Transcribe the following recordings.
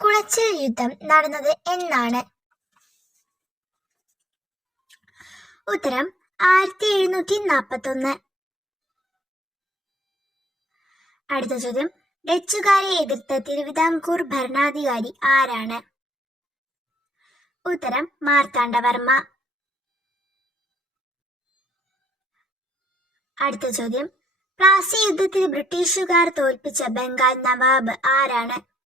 കുളച്ചിൽ യുദ്ധം നടന്നത് എന്നാണ്? ഉത്തരം 1741. അടുത്ത ചോദ്യം, ഡച്ചുകാരെ എതിർത്ത തിരുവിതാംകൂർ ഭരണാധികാരി ആരാണ്? ഉത്തരം മാർത്താണ്ഡവർമ്മ. അടുത്ത ചോദ്യം, പ്ലാസി യുദ്ധത്തിൽ ബ്രിട്ടീഷുകാർ തോൽപ്പിച്ച ബംഗാൾ നവാബ് ആരാണ്?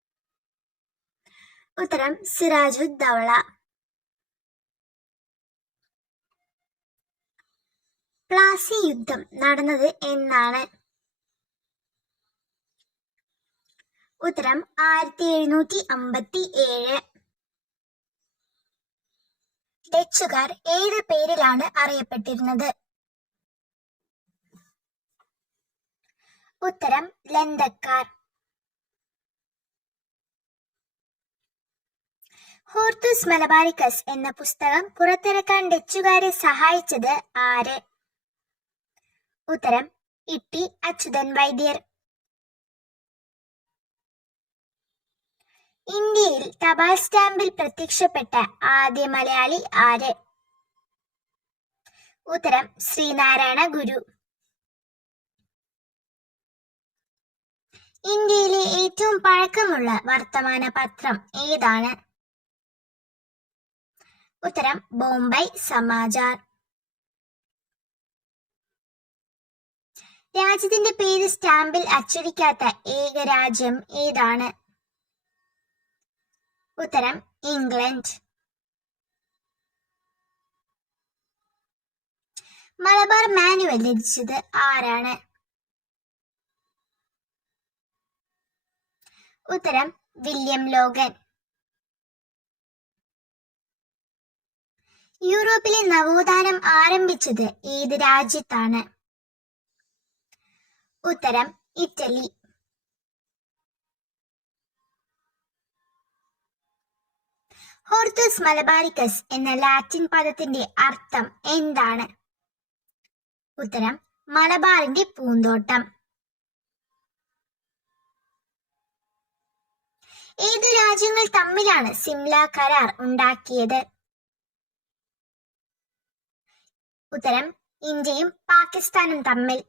ഉത്തരം സിറാജുദ്ദൗള. പ്ലാസി യുദ്ധം നടന്നത് എന്നാണ്? ഉത്തരം 1757. ഡച്ചുകാർ ഏത് പേരിലാണ് അറിയപ്പെട്ടിരുന്നത്? ഉത്തരം ലന്തക്കാർ. ഹോർത്തൂസ് മലബാറിക്കസ് എന്ന പുസ്തകം പുറത്തിറക്കാൻ ഡച്ചുകാരെ സഹായിച്ചത് ആര്? ഉത്തരം ഇട്ടി അച്യുതൻ വൈദ്യർ. ഇന്ത്യയിൽ തപാൽ സ്റ്റാമ്പിൽ പ്രത്യക്ഷപ്പെട്ട ആദ്യ മലയാളി ആര്? ഉത്തരം ശ്രീനാരായണ ഗുരു. ഇന്ത്യയിലെ ഏറ്റവും പഴക്കമുള്ള വർത്തമാന പത്രം ഏതാണ്? ഉത്തരം ബോംബൈ സമാചാർ. രാജ്യത്തിന്റെ പേര് സ്റ്റാമ്പിൽ അച്ചടിക്കാത്ത ഏക രാജ്യം ഏതാണ്? ഉത്തരം ഇംഗ്ലണ്ട്. മലബാർ മാനുവൽ രചിച്ചത് ആരാണ്? ഉത്തരം വില്യം ലോഗൻ. യൂറോപ്പിലെ നവോത്ഥാനം ആരംഭിച്ചത് ഏത് രാജ്യത്താണ്? ഉത്തരം ഇറ്റലി. ഹോർത്തൂസ് മലബാറിക്കസ് എന്ന ലാറ്റിൻ പദത്തിന്റെ അർത്ഥം എന്താണ്? ഉത്തരം മലബാറിന്റെ പൂന്തോട്ടം. ഏതു രാജ്യങ്ങൾ തമ്മിലാണ് സിംല കരാർ ഉണ്ടാക്കിയത്? ഉത്തരം ഇന്ത്യയും പാകിസ്ഥാനും തമ്മിൽ.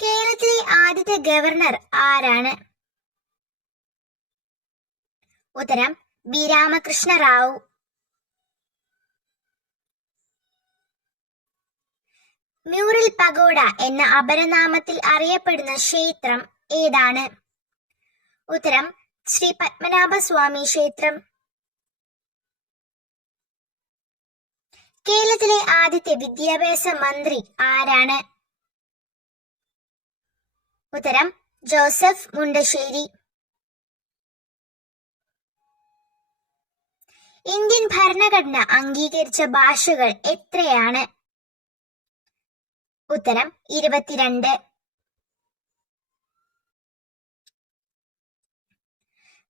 കേരളത്തിലെ ആദ്യത്തെ ഗവർണർ ആരാണ്? ഉത്തരം B Ramakrishna Rao. Mural pagoda എന്ന അപരനാമത്തിൽ അറിയപ്പെടുന്ന ക്ഷേത്രം ഏതാണ്? ഉത്തരം ശ്രീ പത്മനാഭസ്വാമി ക്ഷേത്രം. കേരളത്തിലെ ആദ്യത്തെ വിദ്യാഭ്യാസ മന്ത്രി ആരാണ്? ഉത്തരം ജോസഫ് മുണ്ടശ്ശേരി. ഇന്ത്യൻ ഭരണഘടന അംഗീകരിച്ച ഭാഷകൾ എത്രയാണ്? ഉത്തരം 22.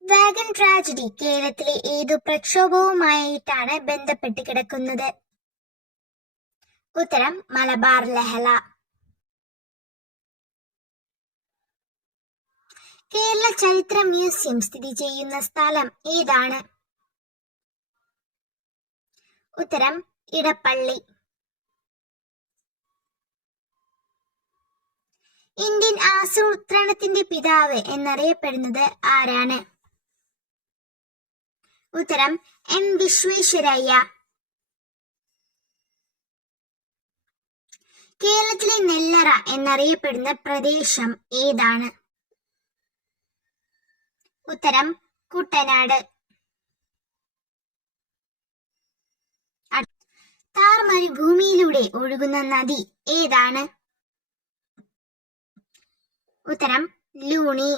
വാഗൺ ട്രാജഡി കേരളത്തിലെ ഏതു പ്രക്ഷോഭവുമായിട്ടാണ് ബന്ധപ്പെട്ട് കിടക്കുന്നത്? ഉത്തരം മലബാർ ലഹള. കേരള ചരിത്ര മ്യൂസിയം സ്ഥിതി ചെയ്യുന്ന സ്ഥലം ഏതാണ്? ഉത്തരം ഇടപ്പള്ളി. ഇന്ത്യൻ ആസൂത്രണത്തിന്റെ പിതാവ് എന്നറിയപ്പെടുന്നത് ആരാണ്? ഉത്തരം എം വിശ്വേശ്വരയ്യ. കേരളത്തിലെ നെല്ലറ എന്നറിയപ്പെടുന്ന പ്രദേശം ഏതാണ്? ഉത്തരം കുട്ടനാട്. താർ മരുഭൂമിയിലൂടെ ഒഴുകുന്ന നദി ഏതാണ്? ഉത്തരം ലൂണി.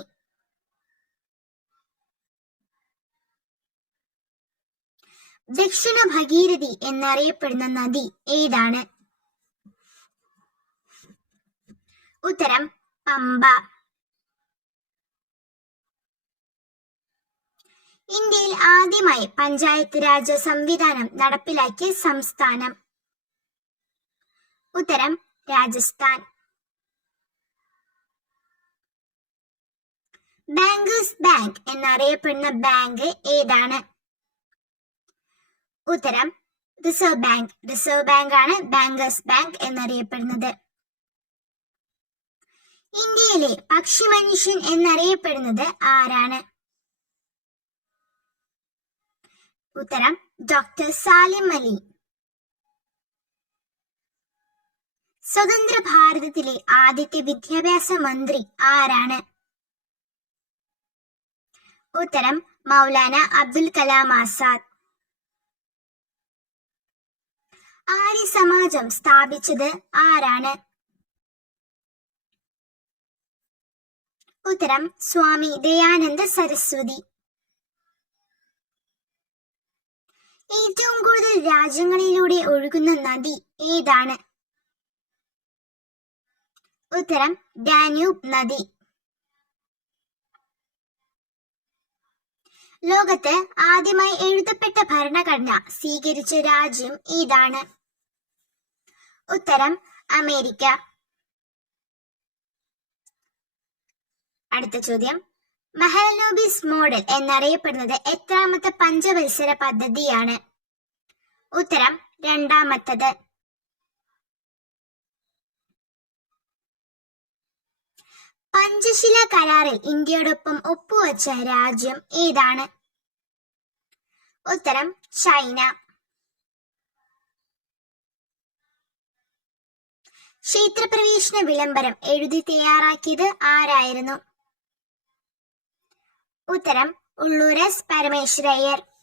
ദക്ഷിണ ഭഗീരഥി എന്നറിയപ്പെടുന്ന നദി ഏതാണ്? ഉത്തരം പമ്പ. ഇന്ത്യയിൽ ആദ്യമായി പഞ്ചായത്ത് രാജ് സംവിധാനം നടപ്പിലാക്കിയ സംസ്ഥാനം? ഉത്തരം രാജസ്ഥാൻ. ബാങ്കേഴ്സ് ബാങ്ക് എന്നറിയപ്പെടുന്ന ബാങ്ക് ഏതാണ്? ഉത്തരം റിസർവ് ബാങ്ക്. റിസർവ് ബാങ്ക് ആണ് ബാങ്കേഴ്സ് ബാങ്ക് എന്നറിയപ്പെടുന്നത്. ഇന്ത്യയിലെ പക്ഷി മനുഷ്യൻ എന്നറിയപ്പെടുന്നത് ആരാണ്? ഉത്തരം ഡോക്ടർ സാലിം അലി. സ്വതന്ത്ര ഭാരതത്തിലെ ആദ്യത്തെ വിദ്യാഭ്യാസ മന്ത്രി ആരാണ്? ഉത്തരം മൗലാന അബ്ദുൽ കലാം ആസാദ്. ആര്യ സമാജം സ്ഥാപിച്ചത് ആരാണ്? ഉത്തരം സ്വാമി ദയാനന്ദ സരസ്വതി. ഏറ്റവും കൂടുതൽ രാജ്യങ്ങളിലൂടെ ഒഴുകുന്ന നദി ഏതാണ്? ഉത്തരം ഡാന്യൂബ് നദി. ലോകത്ത് ആദ്യമായി എഴുതപ്പെട്ട ഭരണഘടന സ്വീകരിച്ച രാജ്യം ഏതാണ്? ഉത്തരം അമേരിക്ക. അടുത്ത ചോദ്യം, മഹലനോബിസ് മോഡൽ എന്നറിയപ്പെടുന്നത് എത്രാമത്തെ പഞ്ചവത്സര പദ്ധതിയാണ്? ഉത്തരം രണ്ടാമത്തത്. പഞ്ചശില കരാറിൽ ഇന്ത്യയോടൊപ്പം ഒപ്പുവച്ച രാജ്യം ഏതാണ്? ഉത്തരം ചൈന. ക്ഷേത്രപ്രവേശന വിളംബരം എഴുതി തയ്യാറാക്കിയത് ആരായിരുന്നു? ഉത്തരം ഉള്ളൂർ എസ് പരമേശ്വരയ്യർ.